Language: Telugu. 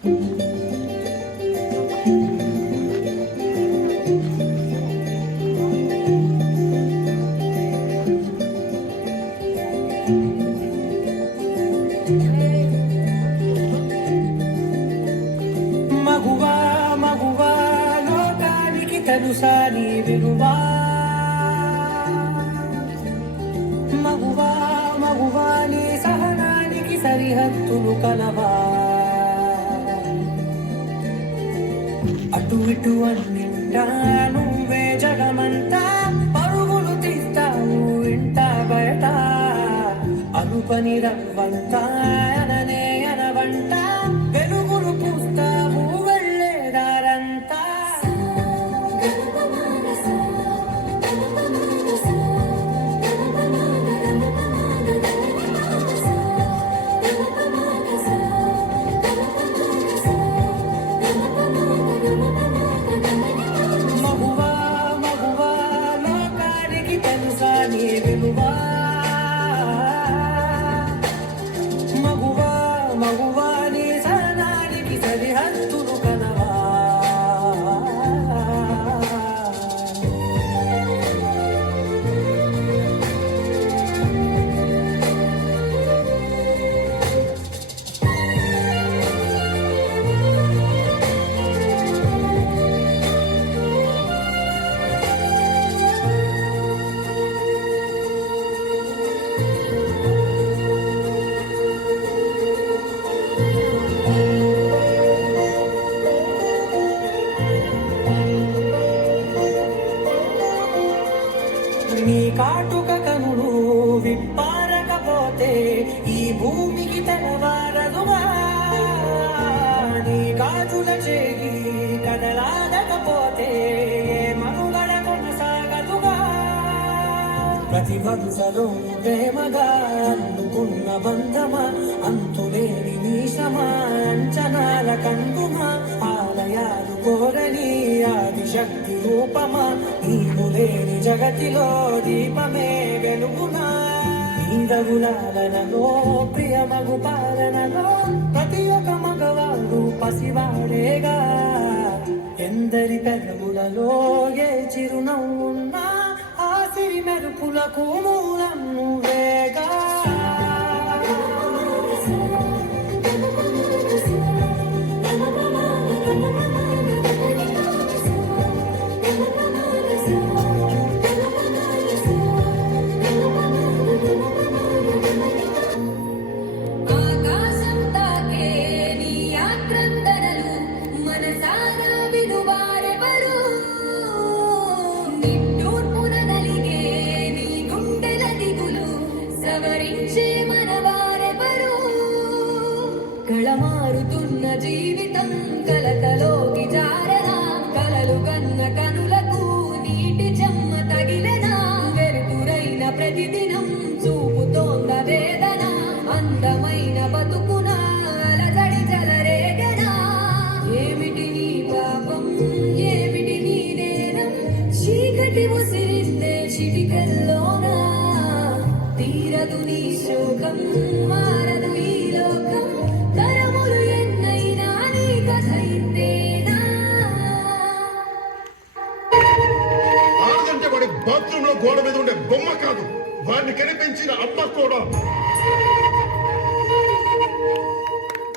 మగువా మగువా లోకానికి తెలుసా నీ విలువా, మగువా మగువా నీ సహనానికి సరిహద్దులు కలవా, అటు ఇటు అన్నింటా నువ్వే జగమంతా పరుగులు తీస్తావు ఇంట బయట, అనుపని రవ్వంతా అననే అనవంట వెలుగులు పూస్తావు వెళ్ళేదారంతా. మగువా మగువా లోకానికి తెలుసా నీ విలువా, మగువా మగువా నీ సహనానికి సరిహద్దులు కలవా. నీ కాటుక కనులు విప్పారకపోతే ఈ భూమికి తెలవారదుగా, నీ గాజుల చేయి కదలాడకపోతే మనుగడ కొనసాగదుగా, ప్రతి వరుసలో ప్రేమగా అందుకున్న బంధమా, అంతులేని నీ సమాంచనాల కందుమా, ఆలయాలు కోరని ఆదిశక్తి రూపమా, నీవు లేని జగతిలో దీపమే వెలుగునా, నీదగులాలనలో ప్రియమగు పాలనలో ప్రతి ఒక్క మగవాడు పసివాడేగా, ఎందరి పెదవులలో ఏ చిరునవ్వున్నా ఆ సిరి మెరుపులకు మూలం నువ్వేగా. ఆకాశం తాకే నీ ఆక్రందనలు మనసారా వినువారెవరు, నిట్టూర్పున నలిగే నీ గుండెల దిగులు సవరించే మనవారెవరు, కళమారుతున్న జీవితం కలకలోకి జారనా, కలలు కన్న కనులకు నీటి చెమ్మ తగిలెనా, వెలుతురైన ప్రతిదినం చూపుతోంద వేదన, అందమైన బతుకున అలజడి చెలరేగనా, ఏమిటి నీ పాపం ఏమిటి నీ నేరం, చీకటి ఉసిరిస్తే చిటికల్లోనా, తీరదు నీ శోకం మారదు ఈ లోకం, తరములు ఎన్నైనా నీ కథ ఇంతేనా. ఆడదంటే వాడి బాత్రూమ్ లో గోడ మీద ఉండే బొమ్మ కాదు, వాడిని కనిపించిన అమ్మ కూడా.